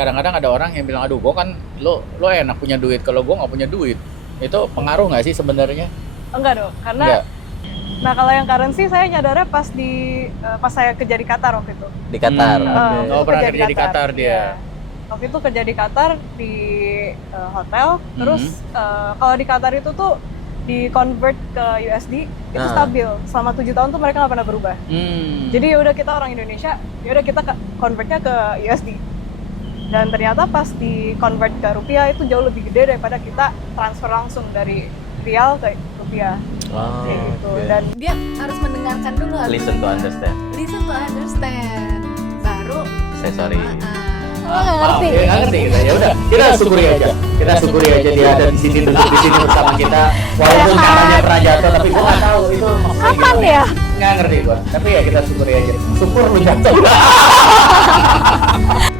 kadang-kadang ada orang yang bilang, aduh gue kan lo enak punya duit, kalau gue nggak punya duit, itu pengaruh nggak sih sebenarnya? Enggak dong, karena Enggak. nah kalau yang currency saya nyadarnya pas saya kerja di Qatar waktu itu. Di Qatar. Itu Oh, pernah kerja di Qatar dia. Iya. Waktu itu kerja di Qatar di hotel, terus kalau di Qatar itu tuh di convert ke USD itu stabil selama 7 tahun tuh mereka nggak pernah berubah. Jadi ya udah kita orang Indonesia, ya udah kita convertnya ke USD. Dan ternyata pas di convert ke rupiah itu jauh lebih gede daripada kita transfer langsung dari rial ke rupiah. Kayak gitu. Dan Dia harus mendengarkan dulu. Listen to understand. Listen to understand. Baru. Saya sorry. Ngerti. Ya, nggak ngerti kita. Ya udah, kita syukuri aja. Kita syukuri aja dia ada di sini, duduk di sini bersama kita. Walaupun caranya pernah jatuh, tapi gua nggak tahu itu maksudnya kapan gimana. ya? Nggak ngerti gua. Tapi ya kita syukuri aja. Syukur lu jatuh.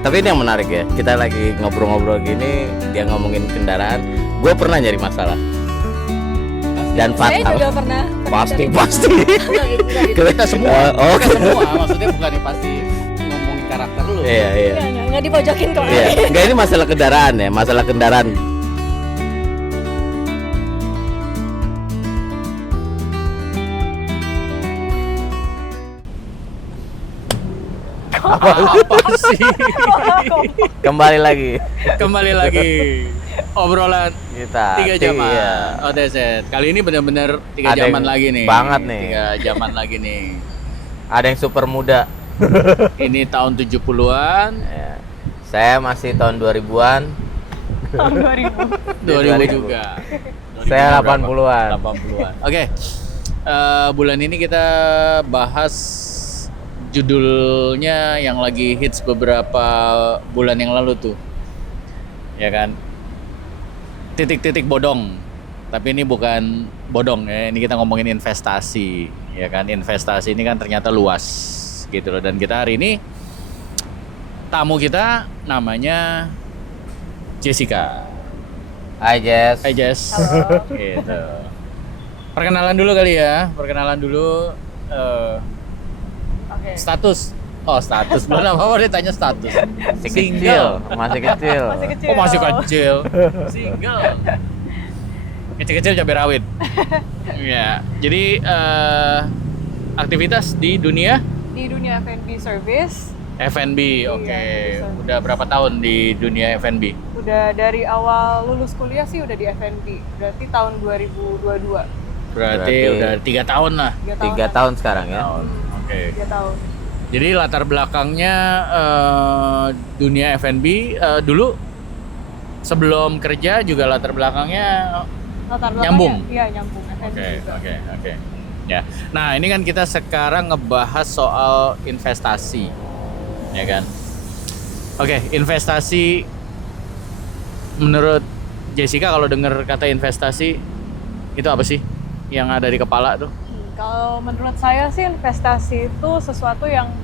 Tapi ini yang menarik ya. Kita lagi ngobrol-ngobrol gini, dia ngomongin kendaraan. Gue pernah nyari masalah. Dan Saya fatal. juga pernah. Pasti. Kita semua. Oh, Kita semua. Maksudnya bukan pasti ngomongin karakter lu. Iya. Nggak dipojokin kok. Iya. Enggak, ini masalah kendaraan ya, masalah kendaraan. Apa sih? Kembali lagi Kembali lagi obrolan kita. 3 jaman. Iya. Oh, that's it. Kali ini benar-benar 3 Ada jaman yang lagi nih. banget nih. 3 jaman lagi nih. Ada yang super muda. Ini tahun 70-an, Ya. Saya masih tahun 2000-an. Tahun 2000. 2000 juga. Saya 2000 berapa? 80-an. 80-an. Oke. Bulan ini kita bahas judulnya yang lagi hits beberapa bulan yang lalu tuh. Ya kan? Titik-titik bodong. Tapi ini bukan bodong ya. Ini kita ngomongin investasi, ya kan? Investasi ini kan ternyata luas gitu loh. Dan kita hari ini tamu kita namanya Jessica. Hai Jess. Hai Jess. Halo. Gitu. Perkenalan dulu kali ya. Perkenalan dulu. Oke. Status. Oh, status. Belum apa-apa dia tanya status. Masih kecil, masih kecil. Masih kecil. Oh, masih kecil. Single. Kecil-kecil cabai rawit. Ya. Jadi aktivitas di dunia Di dunia F&B service F&B. Iya, Oke. bisa. Udah berapa tahun di dunia F&B? udah dari awal lulus kuliah sih udah di F&B. Berarti tahun 2022. Berarti udah 3 tahun lah. 3 tahun sekarang ya. Oke. 3 tahun. Jadi latar belakangnya dunia F&B dulu sebelum kerja juga latar belakangnya. Latar belakangnya, Nyambung? Iya, nyambung. F&B juga. Oke. Ya. Nah, ini kan kita sekarang ngebahas soal investasi. Ya kan? Oke, investasi menurut Jessica kalau dengar kata investasi itu apa sih yang ada di kepala tuh? Kalau menurut saya sih investasi itu sesuatu yang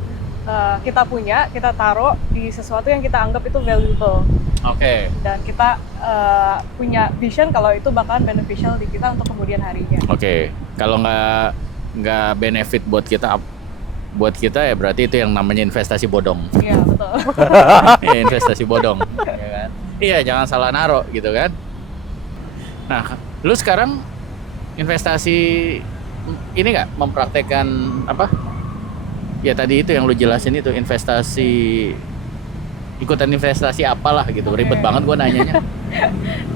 kita punya, kita taruh di sesuatu yang kita anggap itu valuable. Oke. Dan kita punya vision kalau itu bakalan beneficial di kita untuk kemudian harinya. Oke. Kalau nggak benefit buat kita ya berarti itu yang namanya investasi bodong. Iya, betul. Iya, investasi bodong, ya kan? Iya, jangan salah naruh gitu kan. Nah, lu sekarang investasi ini nggak mempraktekkan apa? Ya tadi itu yang lu jelasin itu investasi, ikutan investasi apalah gitu. Ribet Oke. banget gua nanyanya.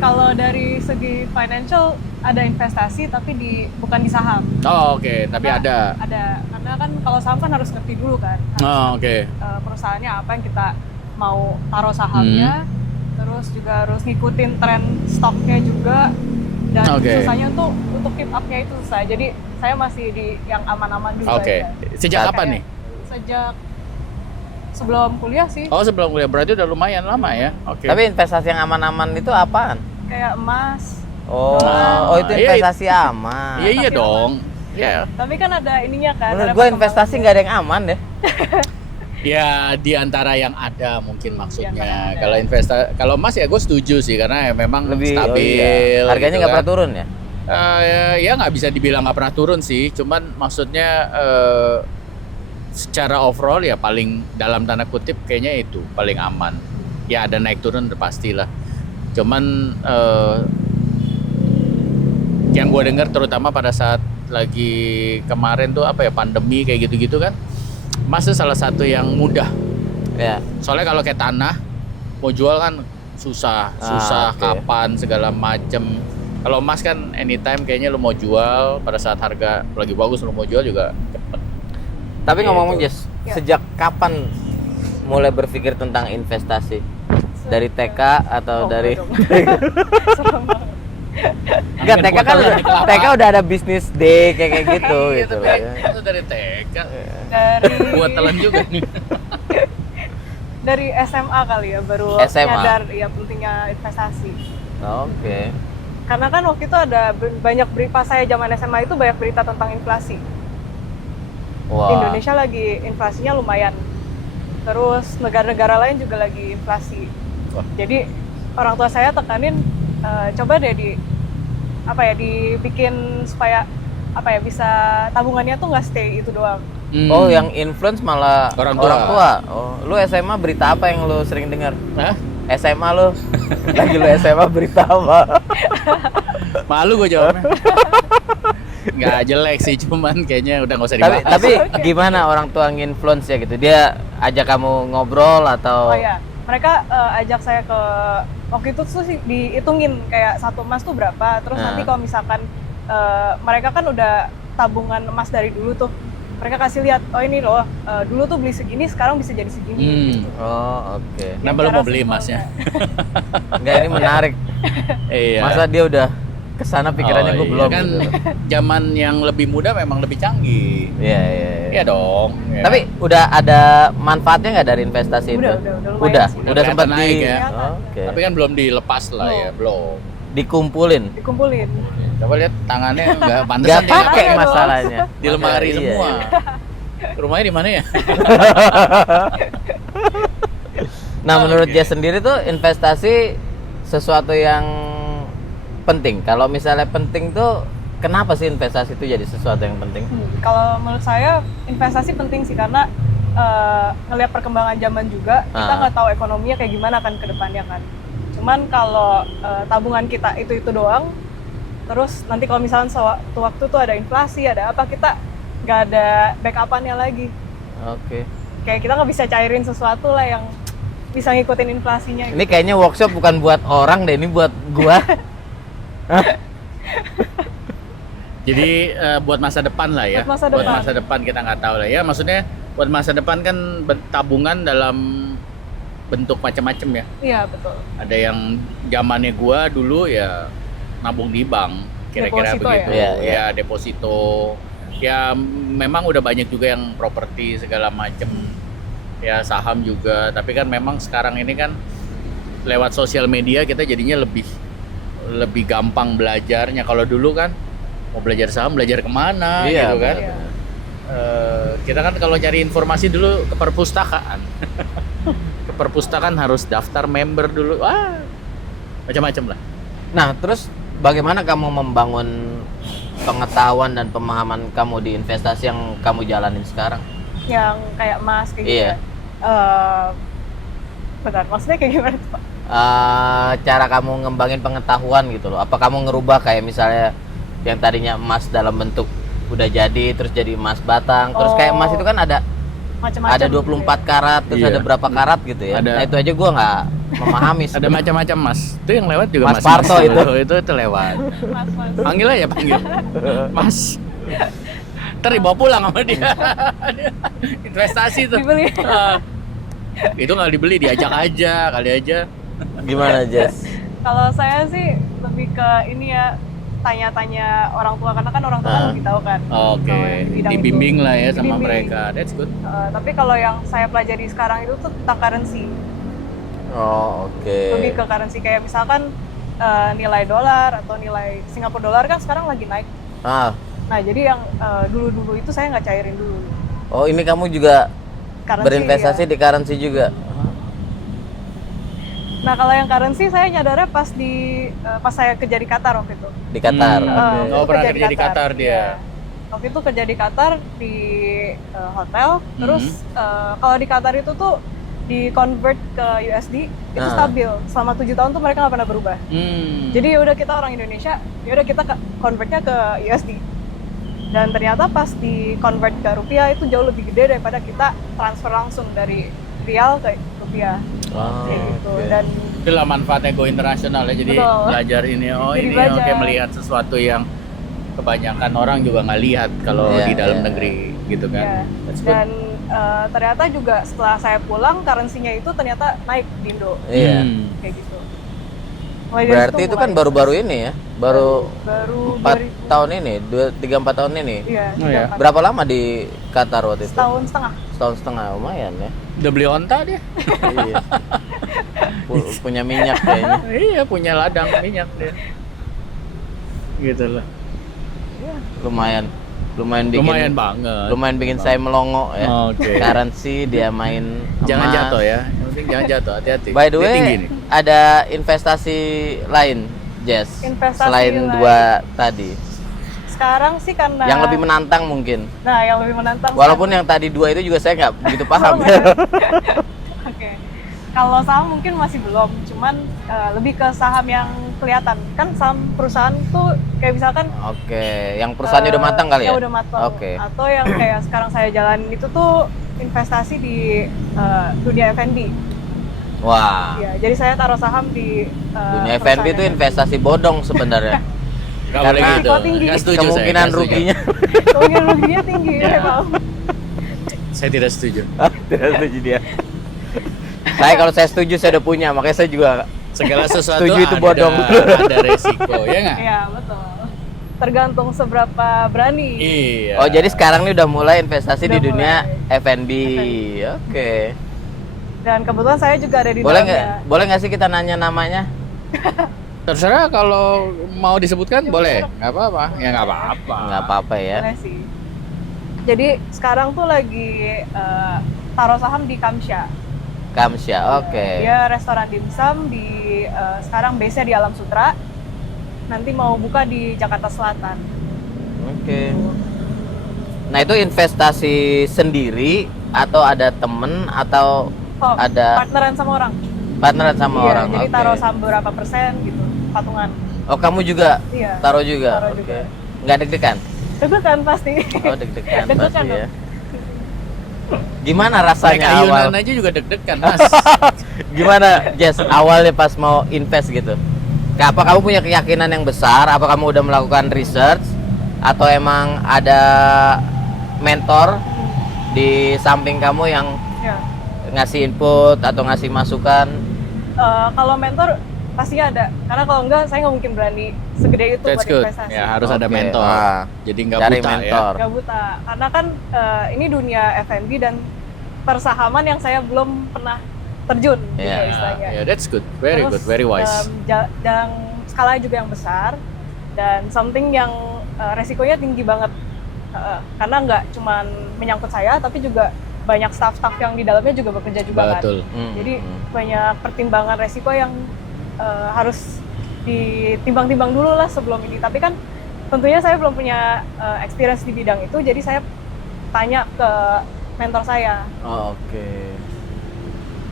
Kalau dari segi financial ada investasi tapi bukan di saham. Oh, oke, tapi Nah, ada. Ada, karena kan kalau saham kan harus ngerti dulu kan. Harus Oh, oke. perusahaannya apa yang kita mau taruh sahamnya, terus juga harus ngikutin tren stoknya juga, dan Oke. susahnya untuk keep up-nya itu susah. Jadi saya masih di yang aman-aman dulu Oke. aja. Sejak kapan nih? Sejak sebelum kuliah sih, Oh, sebelum kuliah, berarti udah lumayan lama ya. Oke. Tapi investasi yang aman-aman itu apaan? kayak emas. Oh itu Iya, investasi aman. Iya Investasi dong. Iya. Tapi kan ada ininya kan. Menurut ada gue investasi perkembangan. nggak ada yang aman deh. Ya di antara yang ada mungkin Di antara maksudnya. yang ada. Kalau kalau emas ya gue setuju sih karena ya memang Lebih stabil. Harganya gitu nggak kan. pernah turun ya? Ya nggak bisa dibilang nggak pernah turun sih. Cuman maksudnya secara overall ya paling dalam tanda kutip kayaknya itu paling aman. ya ada naik turun udah pastilah. Cuman yang gue dengar terutama pada saat lagi kemarin tuh apa ya, pandemi kayak gitu-gitu kan, emas itu salah satu yang mudah. Ya. Soalnya kalau kayak tanah mau jual kan susah, oke. kapan segala macem. Kalau emas kan anytime kayaknya lu mau jual pada saat harga lagi bagus, lu mau jual juga cepet. Tapi ngomong Gitu. Jess, Ya. sejak kapan mulai berpikir tentang investasi? Dari TK atau dari dong. Serem banget. Enggak, TK kan udah, TK udah ada bisnis day kayak gitu Iya, gitu tapi loh ya. itu dari TK. Dari Buat telan juga nih. dari SMA kali ya baru SMA. nyadar ya pentingnya investasi. Oke. Karena kan waktu itu ada banyak berita, saya zaman SMA itu banyak berita tentang inflasi. Wah. Indonesia lagi inflasinya lumayan. Terus negara-negara lain juga lagi inflasi. Wah. Jadi orang tua saya tekanin coba deh dibikin supaya bisa tabungannya tuh nggak stay itu doang. Oh, yang influence malah Orang tua. Oh, lu SMA berita apa yang lu sering dengar? Hah? SMA lu. Lagi lu SMA berita apa? Malu gue jawabnya. Nggak jelek sih, cuman kayaknya udah nggak usah tapi dibahas. tapi gimana orang tua nginfluence ya gitu? Dia ajak kamu ngobrol atau Oh ya, mereka ajak saya ke waktu itu tuh sih dihitungin kayak satu emas tuh berapa. Terus nanti kalau misalkan mereka kan udah tabungan emas dari dulu tuh, mereka kasih lihat, oh ini loh dulu tuh beli segini, sekarang bisa jadi segini. Gitu. Oh, oke. Kenapa lu mau beli emasnya? Enggak, ini menarik. Iya. Masa dia udah kesana pikirannya gue iya, belum kan gitu. zaman yang lebih muda memang lebih canggih. Iya, iya. Iya dong. ya. Tapi udah ada manfaatnya nggak dari investasi Udah, itu? udah lumayan sih. Udah sempat Kelihatan naik di ya. Oke. Tapi kan belum dilepas lah ya, belum. Dikumpulin. Dikumpulin. Coba lihat tangannya nggak pantas. Nggak pakai pakai masalahnya. Di lemari Iya, semua. iya. Rumahnya di mana ya? Nah, menurut Oke. Jess sendiri tuh investasi sesuatu yang penting. Kalau misalnya penting tuh kenapa sih investasi itu jadi sesuatu yang penting? Kalau menurut saya investasi penting sih karena ngelihat perkembangan zaman juga kita nggak tahu ekonominya kayak gimana kan ke depannya kan. Cuman kalau tabungan kita itu doang, terus nanti kalau misalnya sewaktu-waktu tuh ada inflasi, ada apa, kita nggak ada backup-annya lagi. Oke. Kayak kita nggak bisa cairin sesuatu lah yang bisa ngikutin inflasinya. Ini kayaknya workshop bukan buat orang deh, ini buat gua. Jadi buat masa depan lah ya. Buat masa depan. masa depan kita nggak tahu lah ya. Maksudnya buat masa depan kan tabungan dalam bentuk macam-macam ya. Iya betul. Ada yang zamannya gua dulu ya nabung di bank, kira-kira Deposito begitu. ya? Iya, Ya deposito. Ya memang udah banyak juga yang properti segala macam. Ya saham juga. Tapi kan memang sekarang ini kan lewat sosial media kita jadinya lebih gampang belajarnya. Kalau dulu kan mau belajar saham belajar kemana Iya, gitu kan. Iya. Kita kan kalau cari informasi dulu ke perpustakaan. Ke perpustakaan harus daftar member dulu. Wah, macam-macam lah. Nah, terus bagaimana kamu membangun pengetahuan dan pemahaman kamu di investasi yang kamu jalanin sekarang? Yang kayak emas kayak gitu. Iya. Ya. Bentar, maksudnya kayak gimana tuh, Pak? Cara kamu ngembangin pengetahuan gitu loh. Apa kamu ngerubah kayak misalnya yang tadinya emas dalam bentuk udah jadi terus jadi emas batang, terus kayak emas itu kan ada Macam-macam. ada 24 karat, terus Iya. ada berapa karat gitu ya. Ada. Nah, itu aja gua nggak memahami. Ada macam-macam mas. Itu yang lewat juga Mas mas. Parto itu. Itu lewat. Mas. Panggil aja panggil. Mas. Ntar dibawa pulang sama dia. Investasi tuh. Dibeli. Itu nggak dibeli, diajak aja kali aja. Gimana, Jess? Kalau saya sih lebih ke ini ya, tanya-tanya orang tua karena kan orang tua kan lebih tahu kan. Oke, Kalau yang di bidang dibimbing itu. lah ya sama Dibimbing. mereka. That's good. Tapi kalau yang saya pelajari sekarang itu tuh tentang currency. Oh, oke. Lebih ke currency kayak misalkan nilai dolar atau nilai Singapura dolar kan sekarang lagi naik. Ah, Nah jadi yang dulu-dulu itu saya nggak cairin dulu. oh ini kamu juga Currency, berinvestasi ya. di currency juga. Nah kalau yang currency saya nyadarnya pas saya kerja di Qatar waktu itu. Di Qatar. Hmm. Oke. Itu Oh, pernah kerja di Qatar dia. Iya. Waktu itu kerja di Qatar di hotel. Terus kalau di Qatar itu tuh di convert ke USD itu stabil selama 7 tahun tuh mereka nggak pernah berubah. Jadi ya udah kita orang Indonesia, ya udah kita convertnya ke USD. Dan ternyata pas di convert ke rupiah itu jauh lebih gede daripada kita transfer langsung dari rial ke rupiah. Kayak gitu. Dan itulah manfaatnya go internasional ya. Jadi Betul. belajar ini, Jadi ini belajar. oke, melihat sesuatu yang kebanyakan orang juga nggak lihat kalau Iya, di dalam iya. negeri gitu kan. ya, That's good. dan ternyata juga setelah saya pulang currency-nya itu ternyata naik di Indo Iya. kayak gitu. Mulai dari Berarti situ itu kan mulai baru-baru ini ya, baru baru 4 tahun ini, 3-4 tahun ini. Iya, Oh, ya. berapa? Berapa lama di Qatar waktu itu? Setahun setengah. Setahun setengah, lumayan ya. Udah beli onta dia. Iya. Punya minyak kayaknya. Iya, punya ladang minyak dia. Gitu loh. Lumayan bikin Lumayan banget. saya melongo ya. Oke. Currency dia main Jangan emas. jatuh ya. Yang penting jangan jatuh, hati-hati. By the Dia way, tinggi nih. ada investasi lain, Jess, Investasi selain lain. 2 tadi. Sekarang sih karena Yang lebih menantang mungkin. Nah, yang lebih menantang. Walaupun yang tadi 2 itu juga saya nggak begitu paham. Oke. Kalau saham mungkin masih belum, cuman lebih ke saham yang kelihatan. Kan saham perusahaan tuh kayak misalkan Oke, yang perusahaannya udah matang kali ya? Ya udah matang. Oke. Atau yang kayak sekarang saya jalanin itu tuh investasi di dunia F&B. Wah, Ya, jadi saya taruh saham di dunia perusahaan F&B itu investasi bodong sebenarnya. Nggak Karena boleh gitu. risiko tinggi. Nggak setuju Kemungkinan saya, nggak setuju. ruginya. Kemungkinan ruginya tinggi Ya. memang. Saya tidak setuju. Tidak setuju dia. Kalau saya setuju saya udah punya, makanya saya juga Segala sesuatu Setuju itu ada, bodong. ada resiko, ya nggak? Iya, betul. Tergantung seberapa berani. Iya. Oh, jadi sekarang ini udah mulai investasi Udah di dunia mulai. F&B. Oke. Dan kebetulan saya juga ada di Boleh nggak? dalamnya. Boleh nggak sih kita nanya namanya? Terserah kalau mau disebutkan boleh, nggak apa-apa. Ya nggak apa-apa. Nggak apa-apa ya. Boleh sih. Jadi sekarang tuh lagi taruh saham di Kamsha. Kamsha, oke. Dia restoran dimsum di sekarang base-nya di Alam Sutra. Nanti mau buka di Jakarta Selatan. Oke. Nah itu investasi sendiri atau ada temen atau Oh, ada partneran sama orang. partneran sama Iya, orang? jadi Oke. taruh saham berapa persen gitu, patungan. Oh kamu juga Iya. taruh juga? Taruh Oke. juga. Nggak deg-degan? Deg-degan pasti. Oh deg-degan Deg-degan pasti dong. ya. Gimana Naik rasanya awal? ayunan aja juga deg-degan, Mas. Gimana Jess awalnya pas mau invest gitu? Apa kamu punya keyakinan yang besar? Apa kamu udah melakukan research? Atau emang ada mentor di samping kamu yang Ya. ngasih input atau ngasih masukan? Kalau mentor pastinya ada, karena kalau enggak saya nggak mungkin berani segede itu That's buat good. investasi. Ya harus ada Oke, mentor. wah. Jadi nggak Cari buta mentor. Nggak buta, karena kan ini dunia F&B dan persahaman yang saya belum pernah terjun gitu Iya. istilahnya. Ya, that's good. Very Terus, good, very wise. Dan skalanya juga yang besar dan something yang resikonya tinggi banget. Karena nggak cuman menyangkut saya, tapi juga banyak staff-staff yang di dalamnya juga bekerja juga kan. Betul. Jadi banyak pertimbangan resiko yang harus ditimbang-timbang dulu lah sebelum ini. Tapi kan tentunya saya belum punya experience di bidang itu, jadi saya tanya ke mentor saya. Oh, oke.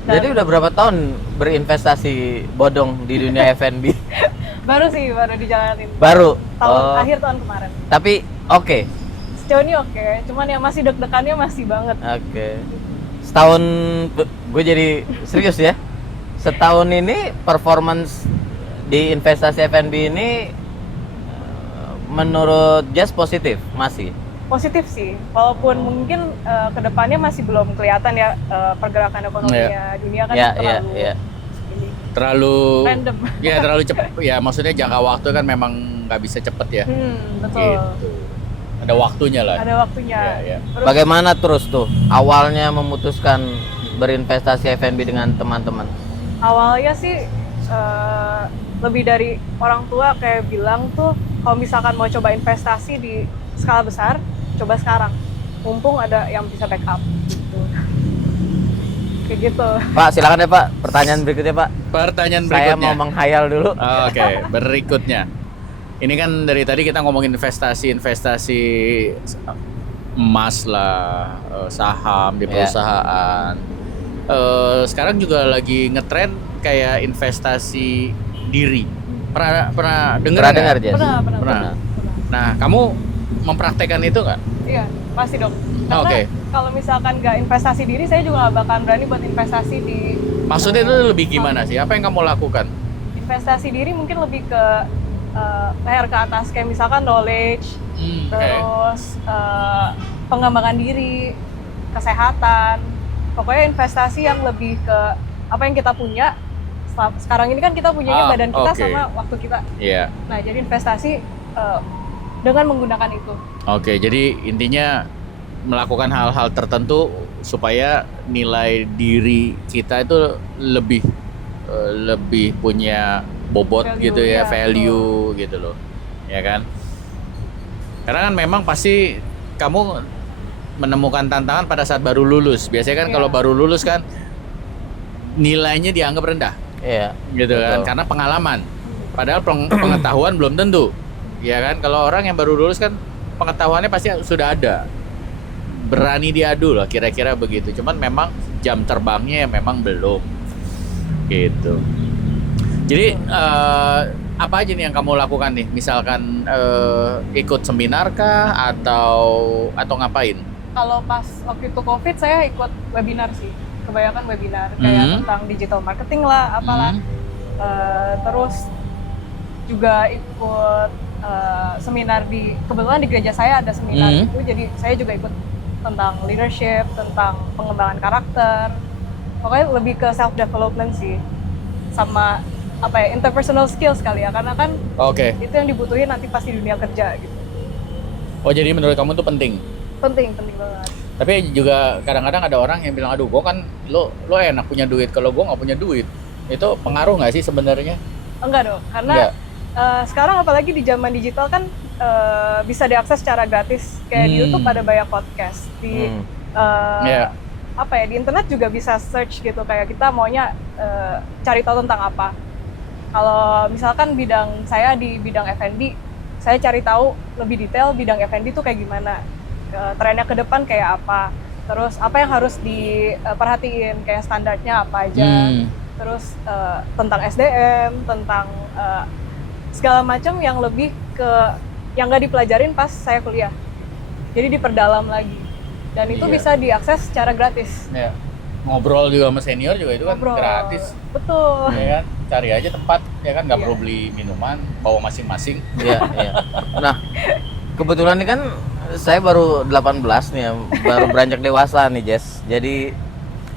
Dan- Jadi udah berapa tahun berinvestasi bodong di dunia F&B? Baru dijalanin. Baru. Akhir tahun kemarin. Tapi oke. Sejauh ini oke, cuman yang masih deg-degannya masih banget. Oke. Setahun gue jadi serius ya. Setahun ini performance di investasi F&B ini menurut Jess positif masih. Positif sih, walaupun mungkin kedepannya masih belum kelihatan ya pergerakan ekonominya dunia kan Ya, terlalu ya. ini, Terlalu random. ya terlalu cepet. Ya maksudnya jangka waktu kan memang nggak bisa cepet ya. Betul. Gitu. Ada waktunya lah. Ada waktunya. Ya, ya. Terus, Bagaimana terus tuh awalnya memutuskan berinvestasi F&B dengan teman-teman? awalnya sih lebih dari orang tua kayak bilang tuh kalau misalkan mau coba investasi di skala besar, coba sekarang. Mumpung ada yang bisa backup gitu. Kayak gitu. Pak, silakan ya Pak. Pertanyaan berikutnya Pak. Pertanyaan Saya berikutnya. mau menghayal dulu. Oke, berikutnya. Ini kan dari tadi kita ngomongin investasi emas lah, saham di Ya. perusahaan. sekarang juga lagi ngetren kayak investasi diri. Pernah dengar? Pernah dengar, Jess? Pernah. Nah, kamu mempraktekkan itu nggak? Iya, pasti dong. Karena Oke. kalau misalkan nggak investasi diri, saya juga nggak bakalan berani buat investasi di. Maksudnya itu lebih gimana sih? Apa yang kamu lakukan? Investasi diri mungkin lebih ke layar ke atas, kayak misalkan knowledge, Oke. terus pengembangan diri, kesehatan. Pokoknya investasi yang lebih ke apa yang kita punya. Sekarang ini kan kita punyanya badan kita oke. sama waktu kita. Iya. Nah, jadi investasi dengan menggunakan itu. Oke, jadi intinya melakukan hal-hal tertentu supaya nilai diri kita itu lebih punya bobot Value, gitu ya, ya, value gitu loh. Ya kan? Karena kan memang pasti kamu menemukan tantangan pada saat baru lulus. Biasanya kan Iya. kalau baru lulus kan nilainya dianggap rendah Iya. gitu kan, Betul. karena pengalaman. Padahal pengetahuan belum tentu. Ya kan, kalau orang yang baru lulus kan pengetahuannya pasti sudah ada. Berani diadu lah kira-kira begitu. Cuman memang jam terbangnya memang belum. Gitu. Jadi apa aja nih yang kamu lakukan nih? Misalkan ikut seminar kah atau ngapain? Kalau pas waktu itu COVID, saya ikut webinar sih. Kebanyakan webinar kayak tentang digital marketing lah, apalah. Terus juga ikut seminar kebetulan di gereja saya ada seminar itu, jadi saya juga ikut tentang leadership, tentang pengembangan karakter. Pokoknya lebih ke self development sih, sama apa ya, interpersonal skills kali ya, karena kan Oke. itu yang dibutuhin nanti pas di dunia kerja gitu. Oh, jadi menurut kamu itu penting. Penting banget. Tapi juga kadang-kadang ada orang yang bilang, aduh, gua kan lo enak punya duit, kalau gua nggak punya duit. Itu pengaruh nggak sih sebenarnya? Enggak dong, karena Enggak. sekarang apalagi di zaman digital kan bisa diakses secara gratis. Kayak di YouTube ada banyak podcast, di Iya. apa ya, di internet juga bisa search gitu, kayak kita maunya cari tahu tentang apa. Kalau misalkan saya di bidang F&B, saya cari tahu lebih detail bidang F&B itu kayak gimana, trennya ke depan kayak apa, terus apa yang harus diperhatiin, kayak standarnya apa aja, terus tentang SDM, tentang segala macam yang lebih ke yang nggak dipelajarin pas saya kuliah, jadi diperdalam lagi, dan itu Iya. bisa diakses secara gratis. Ya. Ngobrol juga sama senior juga itu kan Ngobrol. gratis. Betul. Ya kan, cari aja tempat, ya kan, nggak Iya. perlu beli minuman, bawa masing-masing. Iya, iya. Nah, kebetulan ini kan saya baru 18 nih ya, baru beranjak dewasa nih, Jess. Jadi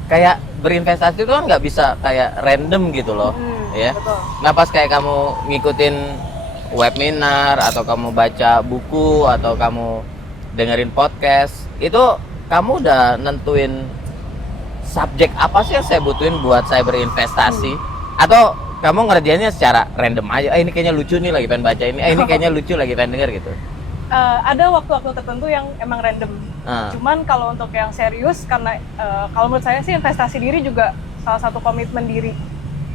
kayak berinvestasi itu kan nggak bisa kayak random gitu loh, ya. Betul. Nah, pas kayak kamu ngikutin webinar atau kamu baca buku atau kamu dengerin podcast, itu kamu udah nentuin subjek apa sih yang saya butuhin buat saya berinvestasi, atau kamu ngerjainnya secara random aja? Ini kayaknya lucu nih lagi pengen baca ini. Ini kayaknya lucu lagi pengen denger gitu. Ada waktu-waktu tertentu yang emang random. Cuman kalau untuk yang serius, karena kalau menurut saya sih investasi diri juga salah satu komitmen diri.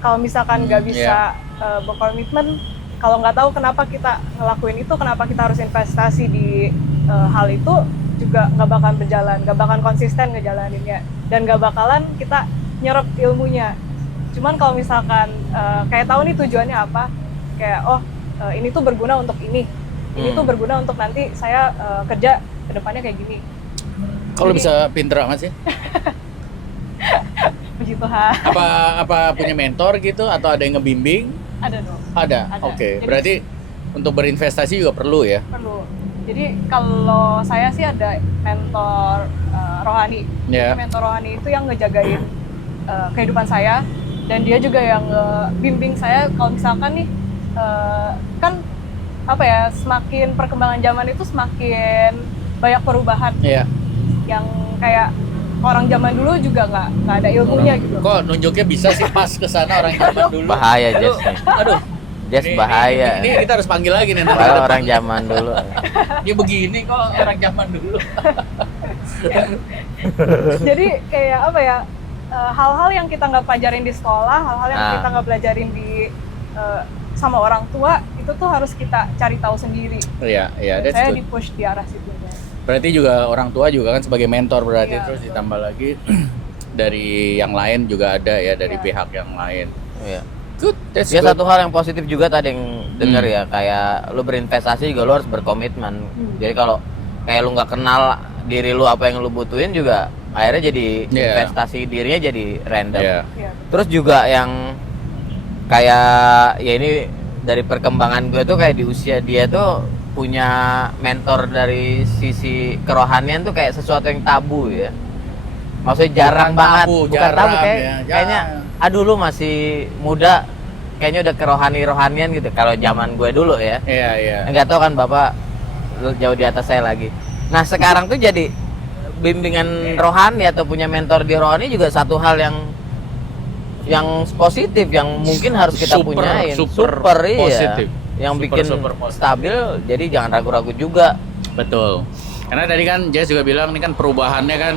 Kalau misalkan nggak bisa berkomitmen, kalau nggak tahu kenapa kita ngelakuin itu, kenapa kita harus investasi di hal itu, juga nggak bakalan berjalan, nggak bakalan konsisten ngejalaninnya, dan nggak bakalan kita nyerap ilmunya. Cuman kalau misalkan kayak tahu nih tujuannya apa, kayak ini tuh berguna untuk ini tuh berguna untuk nanti saya kerja kedepannya kayak gini. Kalau bisa pinter amat sih. Puji Tuhan. Apa punya mentor gitu atau ada yang ngebimbing? Ada dong. Ada. Ada. Oke. Jadi- Berarti untuk berinvestasi juga perlu ya. Perlu. Jadi kalau saya sih ada mentor rohani. Ya. Jadi mentor rohani itu yang ngejagain kehidupan saya, dan dia juga yang bimbing saya kalau misalkan nih kan apa ya, semakin perkembangan zaman itu semakin banyak perubahan Iya. yang kayak orang zaman dulu juga nggak ada ilmunya gitu. Kok nunjuknya bisa sih pas ke sana orang zaman dulu. Bahaya, Aduh, Jess nih. Aduh. Jess bahaya. Ini kita harus panggil lagi nih nanti. Padahal orang zaman dulu. Dia begini kok orang zaman dulu. Jadi kayak apa ya, hal-hal yang kita nggak pelajarin di sekolah, hal-hal yang kita nggak pelajarin di sama orang tua, itu tuh harus kita cari tahu sendiri. Iya, iya. Dan That's saya good. di-push di arah situ. Berarti juga orang tua juga kan sebagai mentor berarti, Iya, terus betul. ditambah lagi dari yang lain juga ada ya, dari pihak yang lain. Iya. Good, that's Ya good. satu hal yang positif juga tadi yang denger ya, kayak lu berinvestasi juga lu harus berkomitmen. Jadi kalau kayak lu nggak kenal diri lu apa yang lu butuhin juga, akhirnya jadi investasi dirinya jadi random. Iya. Iya. Terus juga yang kayak ya ini dari perkembangan gue tuh kayak di usia dia tuh punya mentor dari sisi kerohanian tuh kayak sesuatu yang tabu ya. Maksudnya jarang Bukan banget, tabu, bukan jarang tabu kayak ya, kayaknya aduh lu masih muda kayaknya udah kerohanian gitu kalau zaman gue dulu ya. Iya, iya. Enggak tahu kan Bapak jauh di atas saya lagi. Nah, sekarang tuh jadi bimbingan rohani atau punya mentor di rohani juga satu hal yang positif yang mungkin harus kita punyain. Super iya. positif. Yang Super, bikin super positif. stabil, jadi jangan ragu-ragu juga. Betul. Karena tadi kan Jess juga bilang ini kan perubahannya kan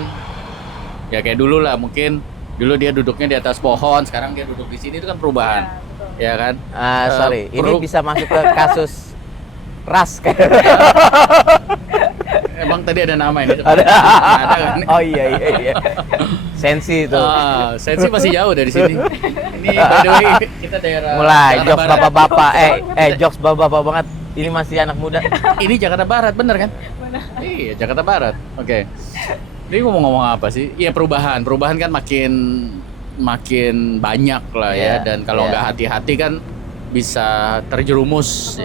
ya kayak dulu lah, mungkin dulu dia duduknya di atas pohon, sekarang dia duduk di sini, itu kan perubahan. Iya, betul. Ya kan? Sorry, ini bisa masuk ke kasus ras kayak. Emang tadi ada nama ini? Ada. Ada kan? Oh iya. Sensi itu. Sensi masih jauh dari sini. Ini by the way kita daerah Mulai Jakarta jokes Barat. bapak-bapak, jokes bapak-bapak banget. Ini masih anak muda. Ini Jakarta Barat, bener kan? Benar. Iya, Jakarta Barat. Oke. Ini ngomong apa sih? Iya, perubahan kan makin banyak lah ya. Iya, Dan kalau iya. nggak hati-hati kan bisa terjerumus.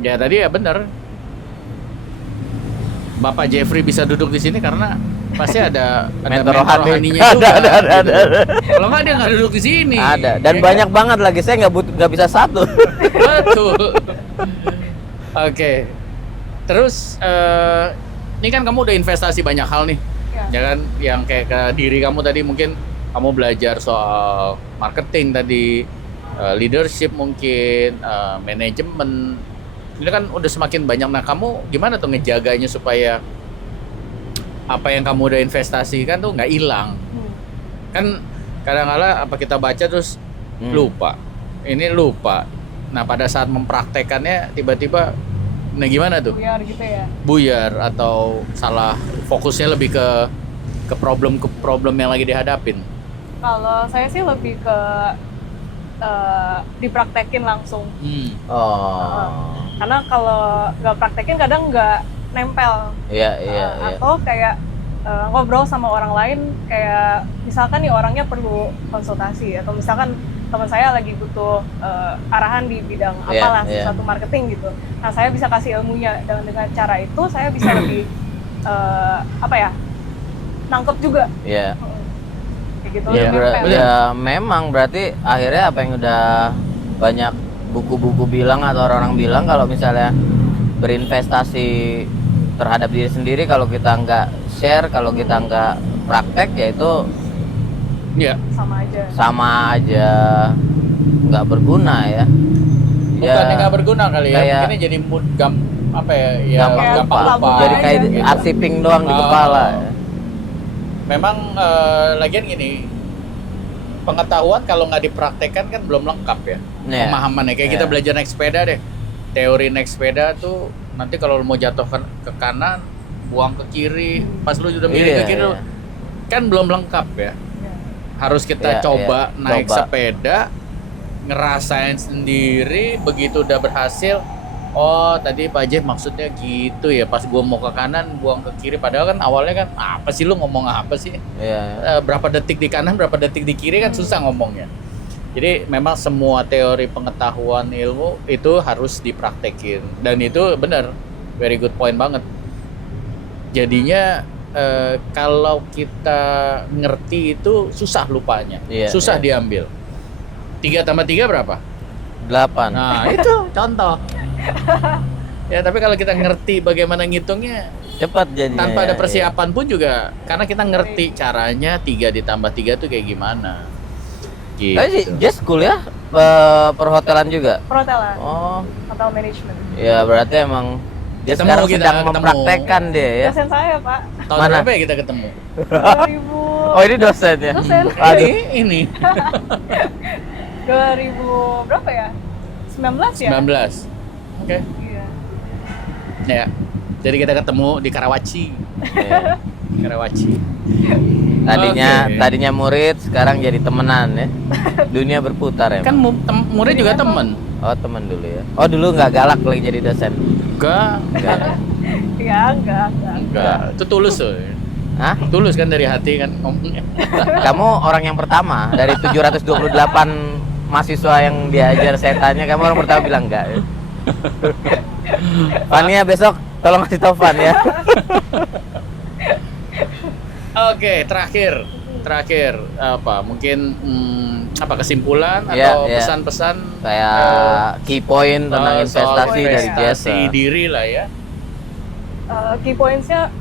Ya tadi ya bener. Bapak Jeffrey bisa duduk di sini karena pasti ada Mentor mentor rohani. rohaninya juga. Ada. Kalau nggak dia nggak duduk di sini. Ada dan Ya banyak banget lagi. Saya nggak bisa satu. Betul. Oke. Terus ini kan kamu udah investasi banyak hal nih. Iya. Ya kan, yang kayak ke diri kamu tadi mungkin kamu belajar soal marketing tadi, leadership mungkin, manajemen. Ini kan udah semakin banyak. Nah, kamu gimana tuh ngejaganya supaya apa yang kamu udah investasikan tuh nggak hilang? Kan kadang-kala apa kita baca terus lupa. Ini lupa. Nah, pada saat mempraktekannya tiba-tiba nah gimana tuh? Buyar gitu ya. Buyar atau salah fokusnya lebih ke problem yang lagi dihadapin. Kalau saya sih lebih ke dipraktekin langsung. Oh. Karena kalau nggak praktekin kadang nggak nempel. Iya. Atau kayak ngobrol sama orang lain, kayak misalkan nih orangnya perlu konsultasi, atau misalkan teman saya lagi butuh arahan di bidang apalah, sesuatu marketing gitu. Nah, saya bisa kasih ilmunya, dengan cara itu saya bisa lebih nangkep juga. Iya. Kayak gitu. Ya, lebih nempel. ya memang berarti akhirnya apa yang udah banyak buku-buku bilang atau orang-orang bilang kalau misalnya berinvestasi terhadap diri sendiri, kalau kita nggak share, kalau kita nggak praktek, ya itu Iya. sama aja nggak berguna ya. Bukannya nggak berguna kali ya, kayak- mungkin jadi mood gampang gampang lupa. lupa. Jadi kayak aja gitu. arsiping doang di kepala ya. Memang lagian gini, pengetahuan kalau nggak dipraktekkan kan belum lengkap ya. Iya. Pemahamannya kayak kita Iya. belajar naik sepeda deh. Teori naik sepeda tuh nanti kalau lu mau jatuh ke kanan, buang ke kiri, pas lu udah miring ke kiri Iya. kan belum lengkap ya. Harus kita Iya, coba iya. naik Coba. sepeda, ngerasain sendiri, begitu udah berhasil. Oh, tadi Pak Jeff maksudnya gitu ya. Pas gua mau ke kanan, buang ke kiri. Padahal kan awalnya kan apa sih lu ngomong apa sih? Iya. Berapa detik di kanan, berapa detik di kiri kan susah ngomongnya. Jadi memang semua teori pengetahuan ilmu itu harus dipraktekin. Dan itu benar, very good point banget. Jadinya kalau kita ngerti itu susah lupanya, Iya, susah iya. diambil. 3 tambah 3 berapa? 8. Nah itu contoh. Ya tapi kalau kita ngerti bagaimana ngitungnya Cepat jadinya. tanpa ada ya, persiapan pun juga, karena kita ngerti caranya 3 ditambah 3 tuh kayak gimana. Gitu. Tapi sih Jess kuliah perhotelan juga. Perhotelan, Oh, hotel management. ya berarti emang dia Ketemu sekarang kita, sedang ketemu. mempraktekkan dia ya. Dosen saya, Pak. Tahun Mana? berapa ya kita ketemu? 2000 Oh, ini dosennya. Dosen. Aduh. Ini 2000 berapa ya? 19 ya? 19. Oke. Iya. Ya. Jadi kita ketemu di Karawaci. Iya. Karawaci. Oke. Tadinya murid, sekarang jadi temenan ya. Dunia berputar ya. Kan murid juga temen. Oh, temen dulu ya. Oh, dulu nggak galak lagi jadi dosen. Enggak. Ya, enggak. Enggak. Itu tulus tuh. Hah? Tulus kan dari hati kan ngomongnya. Kamu orang yang pertama dari 728 mahasiswa yang diajar saya tanya, kamu orang pertama bilang enggak ya? Fania besok tolong kasih tau Fan ya. Oke, terakhir apa? Mungkin apa kesimpulan Iya, atau iya. pesan-pesan Kayak key point tentang soal investasi dari Jess. investasi diri lah ya. Key points-nya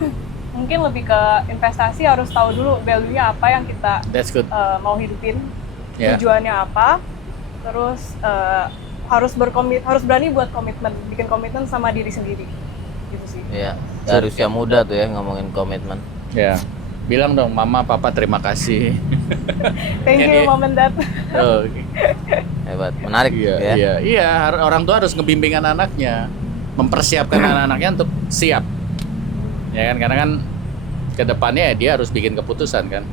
mungkin lebih ke investasi harus tahu dulu value-nya apa yang kita That's good. mau hidupin, Ya. tujuannya apa, terus harus berani buat bikin komitmen sama diri sendiri, gitu sih. Iya, dari usia muda tuh ya ngomongin komitmen. Ya. Bilang dong mama papa terima kasih. Thank you Jadi- mom and dad. Oh, Hebat, menarik ya. iya, orang tua harus ngebimbing anak-anaknya, mempersiapkan anak-anaknya untuk siap. Ya kan, karena kan ke depannya dia harus bikin keputusan kan.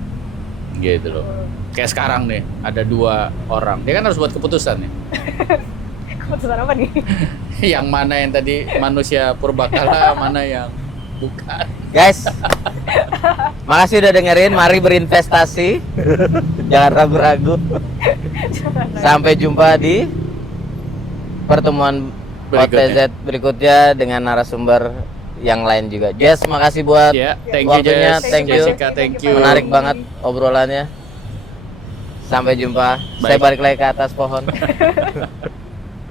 Gitu loh. Kayak sekarang nih, ada 2 orang. Dia kan harus buat keputusan nih. Keputusan apa nih? Yang mana yang tadi manusia purbakala, mana yang bukan. Guys, makasih udah dengerin. Mari berinvestasi. Jangan ragu-ragu. Sampai jumpa di pertemuan Berikutnya. OTZ berikutnya dengan narasumber yang lain juga. Jess, makasih buat Ya, thank you waktunya. Jess. Thank you. Jessica, thank you. Menarik banget obrolannya. Sampai jumpa. Saya Baik. balik lagi ke atas pohon.